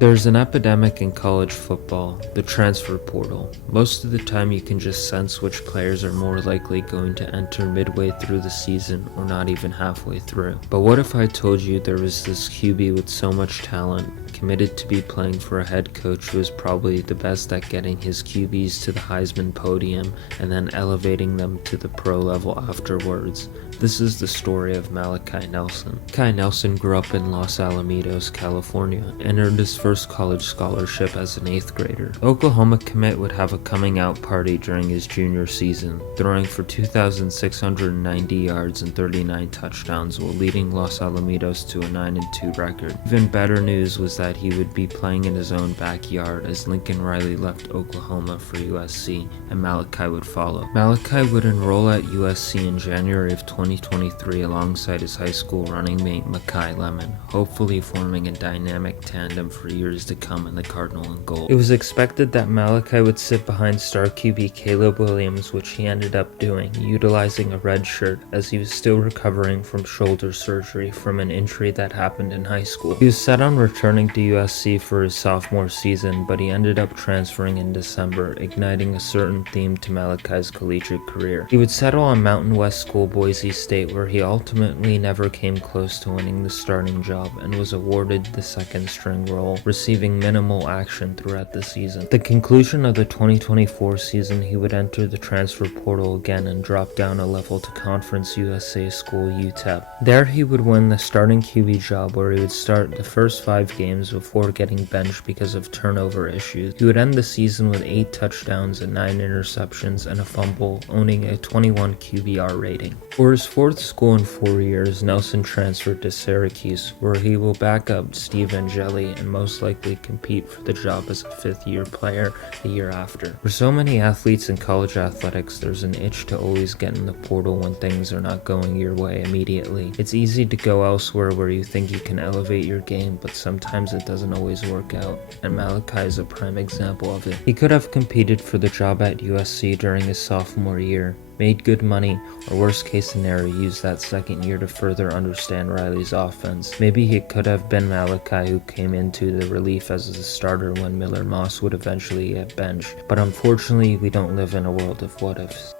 There's an epidemic in college football, the transfer portal. Most of the time you can just sense which players are more likely going to enter midway through the season or not even halfway through. But what if I told you there was this QB with so much talent, committed to be playing for a head coach who is probably the best at getting his QBs to the Heisman podium and then elevating them to the pro level afterwards? This is the story of Malachi Nelson. Malachi Nelson grew up in Los Alamitos, California, and earned his first college scholarship as an 8th grader. Oklahoma commit would have a coming out party during his junior season, throwing for 2,690 yards and 39 touchdowns while leading Los Alamitos to a 9-2 record. Even better news was that he would be playing in his own backyard as Lincoln Riley left Oklahoma for USC, and Malachi would follow. Malachi would enroll at USC in January of 2023 alongside his high school running mate Makai Lemon, hopefully forming a dynamic tandem for years to come in the Cardinal and Gold. It was expected that Malachi would sit behind star QB Caleb Williams, which he ended up doing, utilizing a red shirt as he was still recovering from shoulder surgery from an injury that happened in high school. He was set on returning to USC for his sophomore season, but he ended up transferring in December, igniting a certain theme to Malachi's collegiate career. He would settle on Mountain West School Boise State, where he ultimately never came close to winning the starting job and was awarded the second string role, receiving minimal action throughout the season. At the conclusion of the 2024 season, he would enter the transfer portal again and drop down a level to Conference USA school UTEP. There he would win the starting QB job, where he would start the first 5 games before getting benched because of turnover issues. He would end the season with 8 touchdowns and 9 interceptions and a fumble, owning a 21 QBR rating. For his 4th school in 4 years, Nelson transferred to Syracuse, where he will back up Steve Angeli and most likely compete for the job as a 5th-year player the year after. For so many athletes in college athletics, there's an itch to always get in the portal when things are not going your way immediately. It's easy to go elsewhere where you think you can elevate your game, but sometimes it doesn't always work out, and Malachi is a prime example of it. He could have competed for the job at USC during his sophomore year, made good money, or worst case scenario, used that second year to further understand Riley's offense. Maybe he could have been Malachi, who came into the relief as a starter when Miller Moss would eventually get benched, but unfortunately we don't live in a world of what ifs.